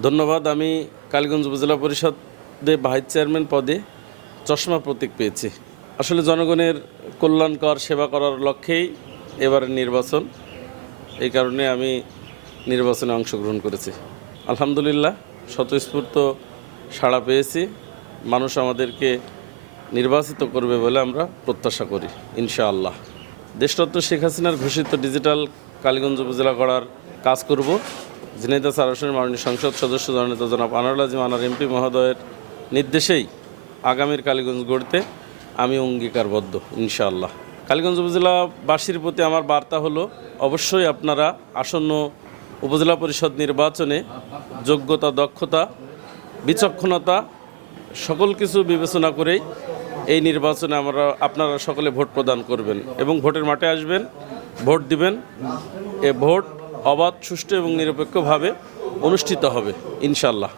ধন্যবাদ। আমি কালীগঞ্জ উপজেলা পরিষদে ভাইস চেয়ারম্যান পদে চশমা প্রতীক পেয়েছি। আসলে জনগণের কল্যাণকর সেবা করার লক্ষ্যেই এবারের নির্বাচন। এই কারণে আমি নির্বাচনে অংশগ্রহণ করেছি। আলহামদুলিল্লাহ, স্বতঃস্ফূর্ত সাড়া পেয়েছি। মানুষ আমাদেরকে নির্বাচিত করবে বলে আমরা প্রত্যাশা করি ইনশাআল্লাহ। দেশরত্ন শেখ হাসিনার ঘোষিত ডিজিটাল কালীগঞ্জ উপজেলা করার কাজ করব। ঝিনাইদহ ৪ আসনের মাননীয় সংসদ সদস্য জননেতা জনাব আনোয়ারুল আজিম আনার এমপি মহোদয়ের নির্দেশেই আগামীর কালীগঞ্জ গড়তে আমি অঙ্গীকারবদ্ধ ইনশাআল্লাহ। কালীগঞ্জ উপজেলাবাসীর প্রতি আমার বার্তা হলো, অবশ্যই আপনারা আসন্ন উপজেলা পরিষদ নির্বাচনে যোগ্যতা, দক্ষতা, বিচক্ষণতা সকল কিছু বিবেচনা করেই এই নির্বাচনে আপনারা সকলে ভোট প্রদান করবেন এবং ভোটের মাঠে আসবেন, ভোট দিবেন। এ ভোট অবাধ, সুষ্ঠু এবং নিরপেক্ষভাবে অনুষ্ঠিত হবে ইনশাআল্লাহ।